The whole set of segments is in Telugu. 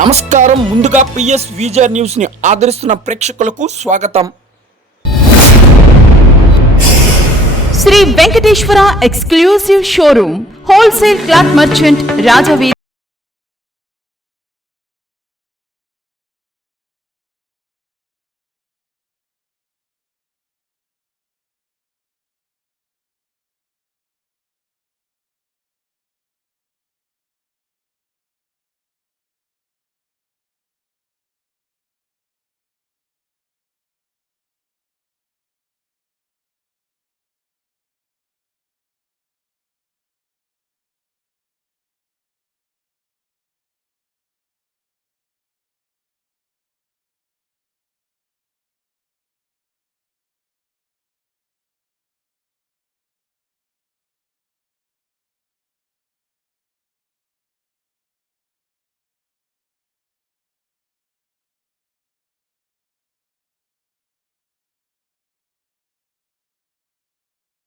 నమస్కారం. ముందుగా పిఎస్ విజర్ న్యూస్ని ఆదరిస్తున్న ప్రేక్షకులకు స్వాగతం. Shri Venkateswara exclusive showroom wholesale cloth merchant రాజవీ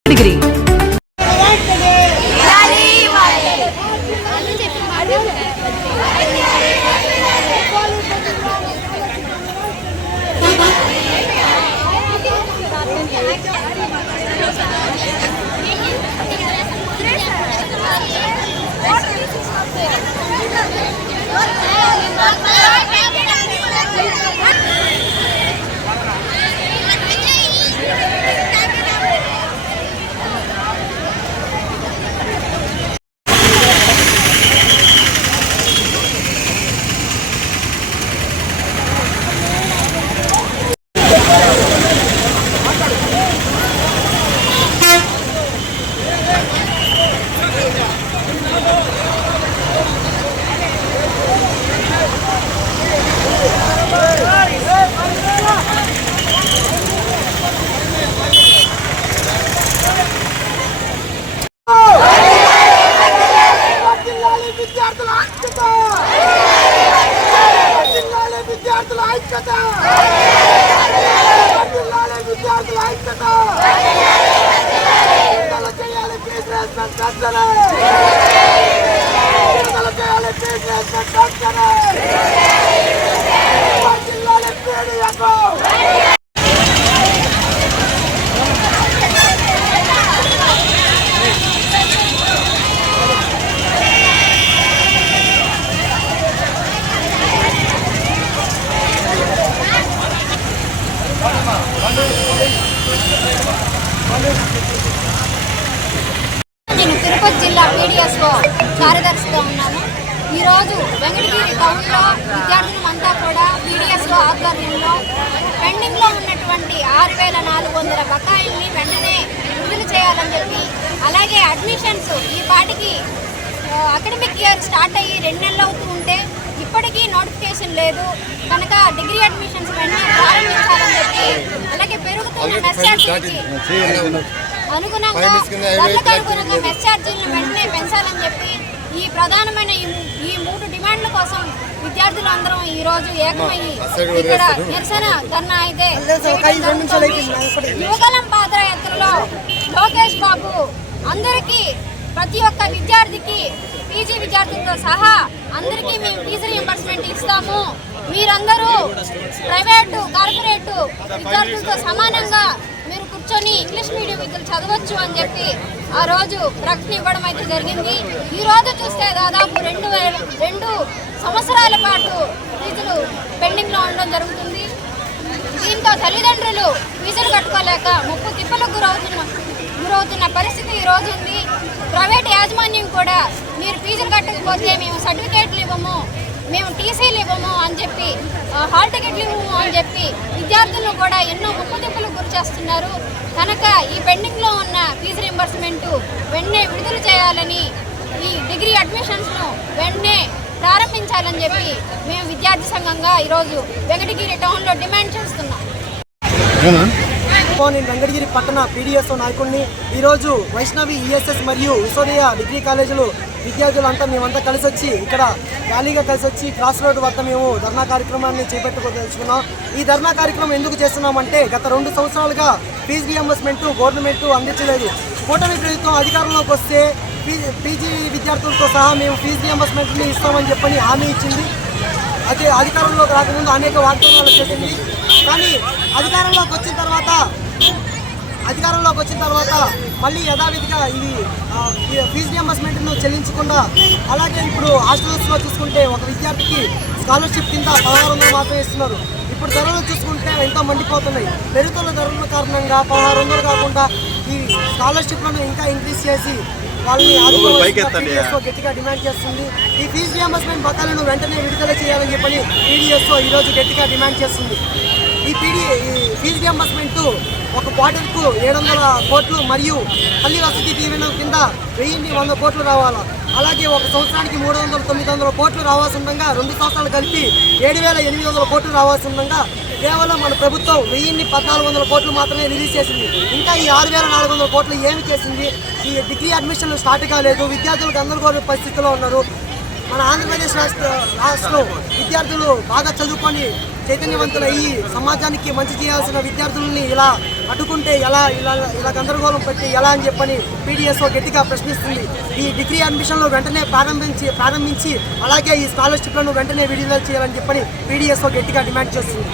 degree జిల్లాల విద్యార్థుల ఐక్యత జిల్లాల విద్యార్థుల ఐక్యత జిల్లాల విద్యార్థుల ఐక్యత విడుదల చేయాలి ఫీజు రేస్మెంట్ వెంటనే విడుదల చేయాలి ఫీజు రేస్మెంట్ వెంటనే జిల్లాల పీడియకు నేను తిరుపతి జిల్లా పీడిఎస్లో కార్యదర్శిగా ఉన్నాను. ఈరోజు వెంకటగిరి టౌన్లో విద్యార్థులమంతా కూడా పీడిఎస్లో ఆధ్వర్యంలో పెండింగ్లో ఉన్నటువంటి ఆరు వేల నాలుగు వందల బకాయిల్ని వెంటనే విడుదల చేయాలని చెప్పి అలాగే అడ్మిషన్స్ ఈ పాటికి అకాడమిక్ ఇయర్ స్టార్ట్ అయ్యి రెండు నెలలు అవుతూ ఉంటే ఇప్పటికీ నోటిఫికేషన్ లేదు. కనుక డిగ్రీ అడ్మిషన్స్ వెంటనే ప్రారంభించాలని చెప్పి అలాగే పెరుగుతున్న మెస్సార్జీకి అనుగుణంగా ధరలకు అనుగుణంగా మెస్ ఛార్జీలను వెంటనే పెంచాలని చెప్పి ఈ ప్రధానమైన ఈ మూడు డిమాండ్ల కోసం విద్యార్థులందరం ఈ రోజు ఏకమయ్యి ఇక్కడ నిరసన ధర్నా అయితే. యువగలం పాదయాత్రలో లోకేష్ బాబు అందరికీ ప్రతి ఒక్క విద్యార్థికి పీజీ విద్యార్థులతో సహా అందరికీ మేము ఫీజు రియంబర్స్మెంట్ ఇస్తాము. మీరందరూ ప్రైవేటు కార్పొరేటు విద్యార్థులతో సమానంగా కూర్చొని ఇంగ్లీష్ మీడియం విద్యలు చదవచ్చు అని చెప్పి ఆ రోజు ప్రకటన ఇవ్వడం అయితే జరిగింది. ఈ రోజు చూస్తే దాదాపు రెండు రెండు సంవత్సరాల పాటు ఫీజులు పెండింగ్లో ఉండడం జరుగుతుంది. దీంతో తల్లిదండ్రులు ఫీజులు కట్టుకోలేక ముప్పు తిప్పలకు గురవుతున్న గురవుతున్న పరిస్థితి ఈ రోజు ఉంది. ప్రైవేట్ యాజమాన్యం కూడా మీరు ఫీజులు కట్టకపోతే మేము సర్టిఫికేట్లు ఇవ్వము మేము టీసీలు ఇవ్వము అని చెప్పి హాల్ టికెట్లు ఇవ్వము అని చెప్పి విద్యార్థులను కూడా ఎన్నో ముప్పు తిప్పలకు గురి చేస్తున్నారు. కనుక ఈ పెండింగ్లో ఉన్న ఫీజు రింబర్స్మెంట్ వెంటనే విడుదల చేయాలని ఈ డిగ్రీ అడ్మిషన్స్ను వెంటనే ప్రారంభించాలని చెప్పి మేము విద్యార్థి సంఘంగా ఈరోజు వెంకటగిరి టౌన్లో డిమాండ్ చేస్తున్నాం. నేను వెంకటగిరి పట్టణ పీడిఎస్ఓ నాయకుడిని ఈరోజు వైష్ణవి ఈఎస్ఎస్ మరియు విశ్వోదయ డిగ్రీ కాలేజీలు విద్యార్థులంతా మేమంతా కలిసి వచ్చి ఇక్కడ ర్యాలీగా కలిసి వచ్చి క్రాస్ రోడ్ వద్ద మేము ధర్నా కార్యక్రమాన్ని చేపట్టుకోదలుచుకున్నాం. ఈ ధర్నా కార్యక్రమం ఎందుకు చేస్తున్నామంటే గత రెండు సంవత్సరాలుగా ఫీజు రియంబర్స్మెంట్ గవర్నమెంట్ అందించలేదు. కూటమి ప్రభుత్వం అధికారంలోకి వస్తే పీజీ విద్యార్థులతో సహా మేము ఫీజు రియంబర్స్మెంట్ని ఇస్తామని చెప్పని హామీ ఇచ్చింది. అయితే అధికారంలోకి రాకముందు అనేక వాగ్దానాలు చేసింది. కానీ అధికారంలోకి వచ్చిన తర్వాత అధికారంలోకి వచ్చిన తర్వాత మళ్ళీ యథావిధిగా ఇది ఫీజు రియంబర్స్మెంట్ను చెల్లించకుండా అలాగే ఇప్పుడు హాస్టల్స్లో చూసుకుంటే ఒక విద్యార్థికి స్కాలర్షిప్ కింద పదహారు వందలు మాత్రమే ఇస్తున్నారు. ఇప్పుడు ధరలు చూసుకుంటే ఎంతో మండిపోతున్నాయి. పెరుగుతున్న ధరల కారణంగా పదహారు వందలు కాకుండా ఈ స్కాలర్షిప్లను ఇంకా ఇంక్రీజ్ చేసి వాళ్ళని గట్టిగా డిమాండ్ చేస్తుంది. ఈ ఫీజు రియంబర్స్మెంట్ బకాయిలను వెంటనే విడుదల చేయాలని చెప్పని పీడిఎస్ఓ ఈరోజు గట్టిగా డిమాండ్ చేస్తుంది. ఈ పీడీ ఈ ఫీజు రియంబర్స్మెంట్ ఒక క్వార్టర్కు ఏడు వందల కోట్లు మరియు పల్లి వసతి దీవెన కింద వెయ్యిన్ని వంద కోట్లు రావాలా? అలాగే ఒక సంవత్సరానికి మూడు వందల తొమ్మిది వందల కోట్లు రావాల్సి ఉండగా రెండు సంవత్సరాలు కలిపి ఏడు వేల ఎనిమిది వందల కోట్లు రావాల్సి ఉండగా కేవలం మన ప్రభుత్వం వెయ్యిన్ని పద్నాలుగు వందల కోట్లు మాత్రమే రిలీజ్ చేసింది. ఇంకా ఈ ఆరు వేల నాలుగు వందల కోట్లు ఏమి చేసింది? ఈ డిగ్రీ అడ్మిషన్లు స్టార్ట్ కాలేదు విద్యార్థులకు గందరగోళ పరిస్థితిలో ఉన్నారు. మన ఆంధ్రప్రదేశ్ రాష్ట్ర రాష్ట్రంలో విద్యార్థులు బాగా చదువుకొని చైతన్యవంతులయ్యి సమాజానికి మంచి చేయాల్సిన విద్యార్థులని ఇలా అడ్డుకుంటే ఎలా ఇలా ఇలా గందరగోళం పెట్టి ఎలా అని చెప్పని పీడిఎస్ఓ గట్టిగా ప్రశ్నిస్తుంది. ఈ డిగ్రీ అడ్మిషన్లు వెంటనే ప్రారంభించి ప్రారంభించి అలాగే ఈ స్కాలర్షిప్లను వెంటనే విడుదల చేయాలని చెప్పని పీడిఎస్ఓ గట్టిగా డిమాండ్ చేస్తుంది.